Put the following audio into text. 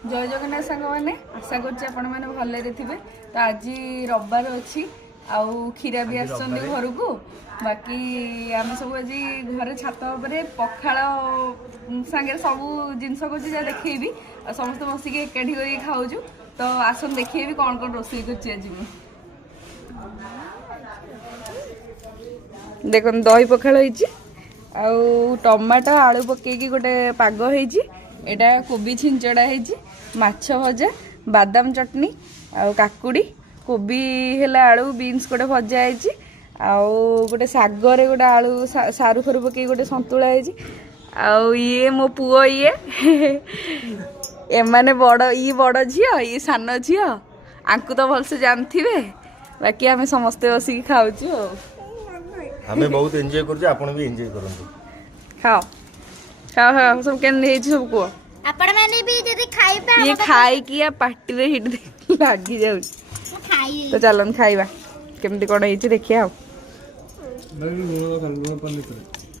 जय जगन्नाथ सांग मैंने आशा कर भलरे थे। तो आज रविवार अच्छी आउ खीरा भी आसुँच घर को बाकी आम सब आज घर छात पखाड़ सांगे सब जिनस कर देखेबी समस्त बसिक एकाठी कर खाऊ। तो आसन देखेबी कौन कौन रोषे कर देख दही पखाड़ आउ टमाटो आलू पकईकी गोटे पाग होटा कोबी छिंचड़ा माछ भजा बादाम चटनी आउ काकुड़ी कोबी है आलू बीन्स गोटे भजा आउ गोटे सागर गोटे आलू सारू फरू पकई गोटे सतुला आउ ये मो पुओ ये एमाने बड़ ये बड़ झील ये सान झील आंकु तो भलसे जानते बाकी आम समस्ते बसिक खाऊ। हमें बहुत एंजॉय करछे आपण भी एंजॉय करंतु खाओ खाओ खाओ सब केन हे सब को आपण माने भी जदी खाइ पे ये खाई कि या पार्टी रे हिट लागी जाउ खाइ तो चलन खाइबा केमती कोन हेछि देखिया। नहीं